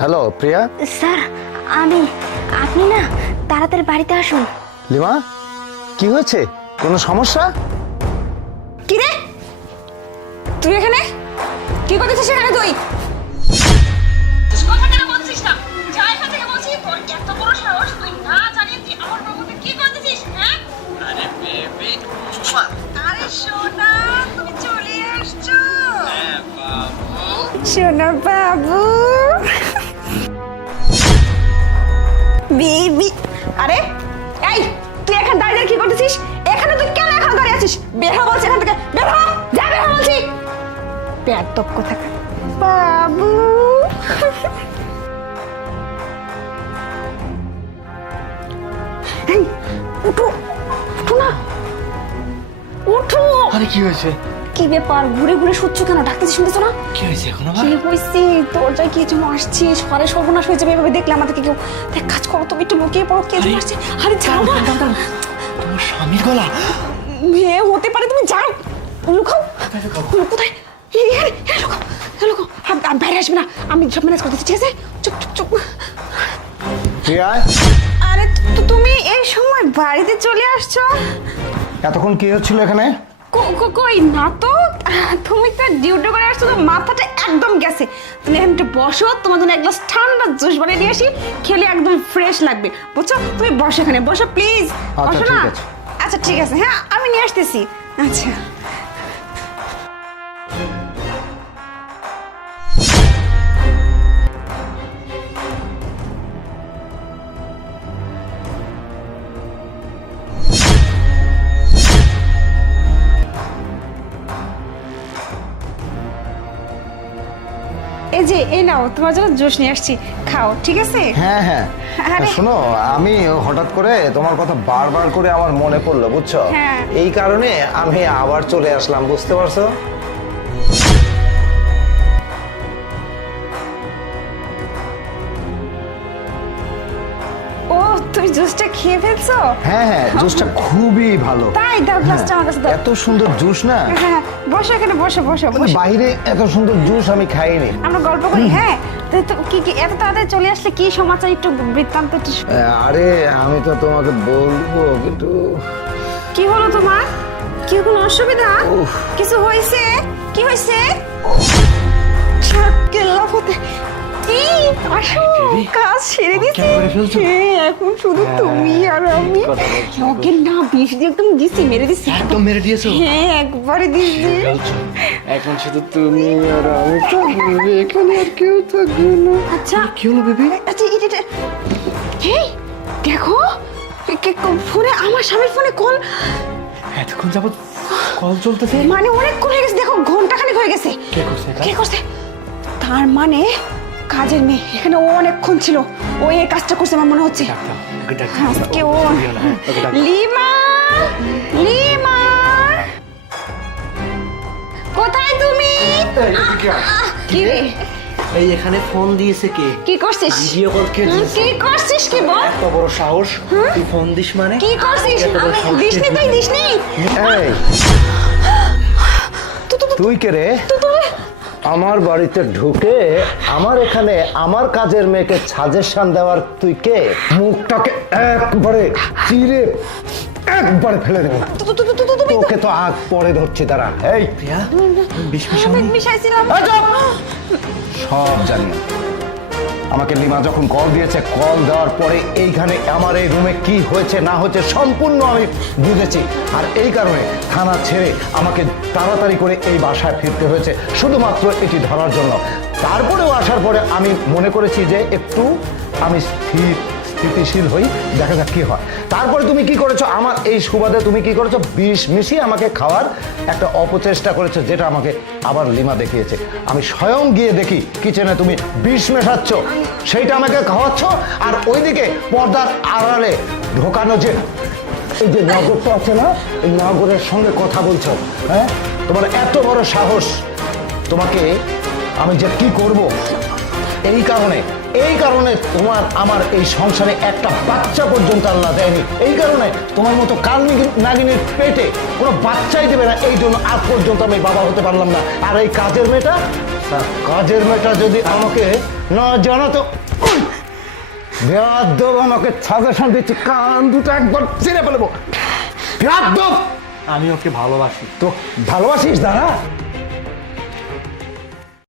Hello প্রিয়া। Sir আপনি না তাড়াতাড়ি বাড়িতে আসুন। লিমা, কি হয়েছে? কোনো সমস্যা? কি রে, তুই এখানে কি করতেছিস? এখানে তুই কথা কেন বলছিস না? যা এখান থেকে বলছি, তোর এত বড় সাহস, তুই না জানিস তুই আমার বাবুকে কি করতেছিস? হ্যাঁ, আরে বেবি সুষমা। আরে সোনা, তুমি চলে আসছো। হ্যাঁ বাবু। সোনা বাবু, বেবি। আরে এই, তুই এখানে দাঁড়িয়ে কি করতেছিস? এখানে তুই কেন এখন দাঁড়িয়ে আছিস? বের হ বলছি, এখান থেকে বের হ, যা বের হ বলছি। বেয়াদব কোথাকার বাবু। এই উঠো, উঠো না, উঠো। আরে কি হয়েছে? কি ব্যাপার, ঘুরে ঘুরে শুচ্ছ কেন? ডাকতেছি শুনতেছো না? কি হয়েছে এখন আবার? কি হয়েছে? দরজায় কি যেন আসছে, সরে সর্বনাশ হয়ে যাবে এভাবে দেখলে আমাদেরকে কেউ। দেখ, কাজ করো, তুমি একটু লুকিয়ে পড়ো, কে যেন আসছে। আরে যাও না, তোমার স্বামীর গলা। মেয়ে হতে পারে, তুমি যাও, লুকাও। কোথায়? লুকাও, লুকাও, বাইরে আসবে না, আমি সব ম্যানেজ করতেছি, ঠিক আছে? চুপ চুপ চুপ। প্রিয়া, আরে তুমি এই সময় বাড়িতে চলে আসছো? এতক্ষণ কি হচ্ছিল এখানে? কই না তো, তুমি তো ডিউটি করে আসছো, তো মাথাটা একদম গেছে। তুমি এখানে একটু বসো, তোমার জন্য এক গ্লাস ঠান্ডা জুস বানিয়ে দিয়ে আসি, খেলে একদম ফ্রেশ লাগবে, বুঝছো? তুমি বসো, এখানে বসো প্লিজ, আচ্ছা, বসো না। ঠিক আছে। আচ্ছা ঠিক আছে, হ্যাঁ আমি নিয়ে আসতেছি। আচ্ছা এই যে, এই নাও, তোমার জন্য জুস নিয়ে আসছি, খাও, ঠিক আছে? হ্যাঁ হ্যাঁ, আরে। শোনো, আমি হঠাৎ করে তোমার কথা বারবার করে আমার মনে পড়লো, বুঝছো? হ্যাঁ। এই কারণে আমি আবার চলে আসলাম, বুঝতে পারছো? ও, তুমি জুসটা খেয়ে ফেলছো? হ্যাঁ হ্যাঁ, জুসটা খুবই ভালো। তাই দাও, গ্লাসটা আমার কাছে দাও। এত সুন্দর জুস না, হ্যাঁ, বসো এখানে, বসো বসো মানে বসো। বাইরে এত সুন্দর জুস আমি খাইনি। আমরা গল্প করি, হ্যাঁ? তো কি কি এত তাড়াতাড়ি চলে আসলে, কি সমাচার, একটু বৃত্তান্ত একটু আরে আমি তো তোমাকে বলবো, কিন্তু কি হলো তোমার? কি কোনো অসুবিধা? কিছু হয়েছে? কি হয়েছে? কি আসো, কাজ সেরে দিছি। হ্যাঁ, এখন শুধু তুমি আর আমি। ওকে না, বিষ দিয়ে একদম দিছি, মেরে দিছি। একদম মেরে দিয়েছো? হ্যাঁ, একবারে দিছি। এখন শুধু তুমি আর আমি থাকবে, এখানে আর কেউ থাকবে না। আচ্ছা কি হলো বেবি? আচ্ছা, এটা হেই, দেখো, ফোনে, আমার স্বামীর ফোনে কল, এতক্ষণ যাবত কল চলতেছে? মানে অনেকক্ষণ হয়ে গেছে, দেখো ঘন্টাখানেক হয়ে গেছে। কে করছে এটা? কে করছে? তার মানে কাজের মেয়ে এখানে, ও অনেকক্ষণ ছিল, ও এই কাজটা করছে আমার মনে হচ্ছে। ডাক্তার, ওকে ডাক্তার। আজকে ও ওকে ডাক্তার। লিমা, লিমা, কোথায় তুমি? কি রে, এই এখানে ফোন দিয়েছে কে? কি করছিস? ভিডিও কল কে দিয়েছে? কি করছিস? কি বল? এত বড় সাহস, তুই ফোন দিস মানে? কি করছিস? এত বড় সাহস দিসনি, কে তুই দিয়েছে? দিসনি। এই, তুই কে রে? আমার বাড়িতে ঢুকে আমার এখানে আমার কাজের মেয়েকে সাজেশন দেওয়ার তুই কে? মুখটাকে একবারে চিরে একবারে ফেলে দেবো। তোকে তো আগ পরে ধরছি, দাঁড়া। এই প্রিয়া, বিষ মিশাওনি? মিশাইছিলাম। এই চুপ! সব জানি। আমাকে লিমা যখন কল দিয়েছে, কল দেওয়ার পরে এইখানে আমার এই রুমে কি হয়েছে না হয়েছে সম্পূর্ণ আমি বুঝেছি। আর এই কারণে থানা ছেড়ে আমাকে তাড়াতাড়ি করে এই বাসায় ফিরতে হয়েছে, শুধুমাত্র এটি ধরার জন্য। তারপরেও আসার পরে আমি মনে করেছি যে একটু আমি স্থিতিশীল হই, দেখা যাক কি হয়। তারপরে তুমি কি করেছো, আমার এই সুবাদে তুমি কি করেছো, বিষ মিশিয়ে আমাকে খাওয়ার একটা অপচেষ্টা করেছো, যেটা আমাকে আবার লিমা দেখিয়েছে। আমি স্বয়ং গিয়ে দেখি কিচেনে তুমি বিষ মেশাচ্ছ, সেইটা আমাকে খাওয়াচ্ছ। আর ওইদিকে পর্দার আড়ালে ঢোকানো যে এই যে নগরটা আছে না, এই নগরের সঙ্গে কথা বলছো। হ্যাঁ, তোমার এত বড় সাহস, তোমাকে আমি যে কি করব, এই কারণে তোমার আমার এই সংসারে একটা বাচ্চা পর্যন্ত আল্লাহ দেয়নি। এই কারণে তোমার মতো কাল নাগিনীর পেটে কোনো বাচ্চাই দেবে না, এই জন্য আজ পর্যন্ত আমি বাবা হতে পারলাম না। আর এই কাজের মেয়েটা তা কাজের মেয়েটা যদি আমাকে না জানাতো, বেয়াদব আমাকে সাজেশন দিচ্ছে, কান দুটো একবার ছিঁড়ে ফেলবো। বেয়াদব! আমি ওকে ভালোবাসি। তো ভালোবাসিস দাদা?